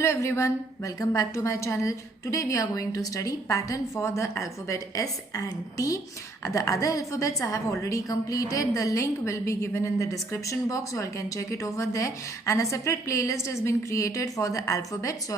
Hello everyone, welcome back to my channel. Today we are going to study pattern for the alphabet S and T. The other alphabets I have already completed. The link will be given in the description box. You all can check it over there. And a separate playlist has been created for the alphabets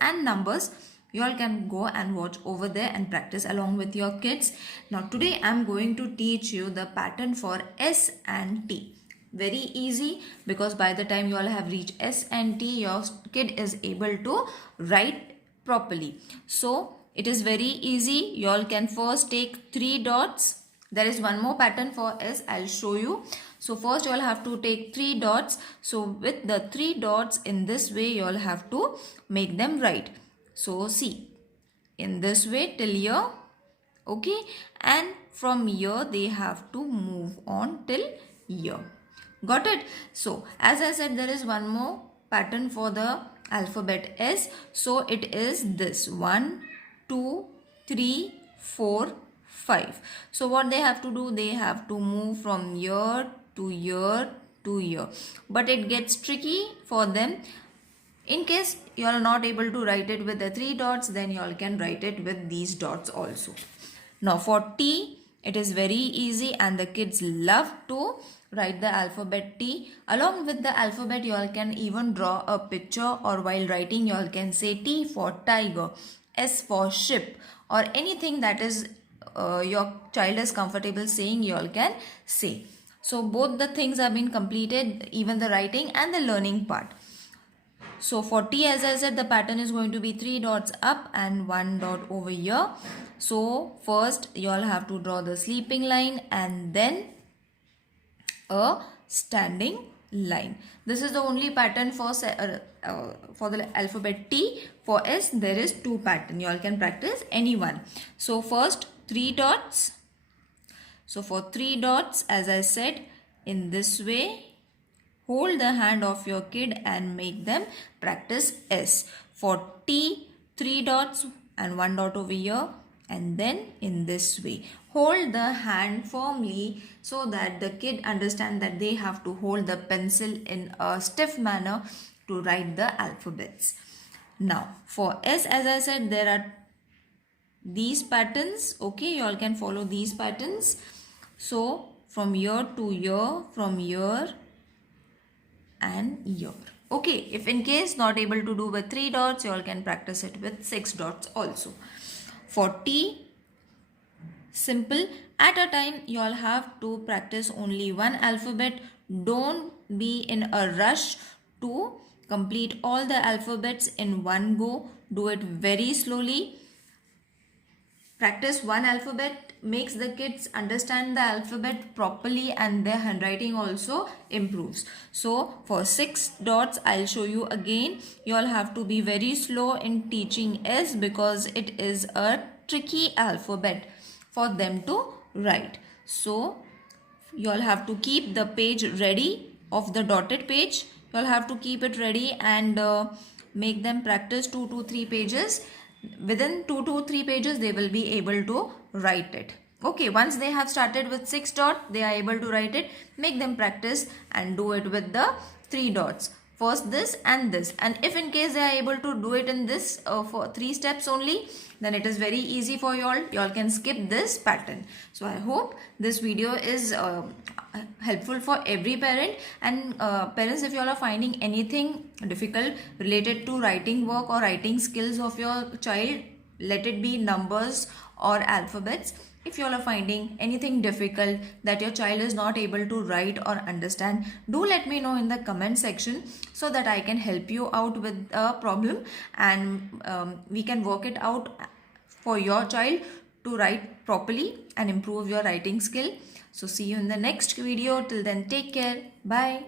and numbers. You all can go and watch over there and practice along with your kids. Now today I am going to teach you the pattern for S and T. Very easy, because by the time you all have reached S and T, your kid is able to write properly. So it is very easy. You all can first take 3 dots. There is one more pattern for S. I'll show you. So first you all have to take 3 dots. So with the 3 dots in this way, you all have to make them right. So see, in this way till here. Okay, and from here they have to move on till here. Got it? So as I said, there is one more pattern for the alphabet S. So it is this 1, 2, 3, 4, 5. So what they have to do, they have to move from here to here to here. But it gets tricky for them. In case you are not able to write it with the 3 dots, then you all can write it with these dots also. Now for T, it is very easy and the kids love to write the alphabet T. Along with the alphabet, you all can even draw a picture, or while writing you all can say T for tiger, S for ship, or anything that is your child is comfortable saying, you all can say. So both the things have been completed, even the writing and the learning part. So for T, as I said, the pattern is going to be 3 dots up and 1 dot over here. So first you all have to draw the sleeping line and then a standing line. This is the only pattern for the alphabet T. For S, there is 2 pattern. You all can practice any one. So first 3 dots. So for 3 dots, as I said, in this way, hold the hand of your kid and make them practice S. For T, 3 dots and 1 dot over here, and then in this way. Hold the hand firmly so that the kid understand that they have to hold the pencil in a stiff manner to write the alphabets. Now for S, as I said, there are these patterns. Okay, you all can follow these patterns. So from here to here, from here and here. Okay, if in case not able to do with 3 dots, you all can practice it with 6 dots also. For T, simple. At a time, you all have to practice only one alphabet. Don't be in a rush to complete all the alphabets in one go. Do it very slowly. Practice one alphabet makes the kids understand the alphabet properly and their handwriting also improves. So for 6 dots, I'll show you again. You all have to be very slow in teaching S, because it is a tricky alphabet for them to write. So you all have to keep the page ready of the dotted page. You all have to keep it ready and make them practice 2 to 3 pages. Within 2 to 3 pages, they will be able to write it. Okay, once they have started with 6 dots, they are able to write it. Make them practice and do it with the 3 dots. First this and this. And if in case they are able to do it in this for 3 steps only, then it is very easy for you all. You all can skip this pattern. So I hope this video is helpful for every parent. And parents, if you all are finding anything difficult related to writing work or writing skills of your child, let it be numbers or alphabets. If you all are finding anything difficult that your child is not able to write or understand, do let me know in the comment section so that I can help you out with a problem, and we can work it out for your child to write properly and improve your writing skill. So see you in the next video. Till then, take care. Bye.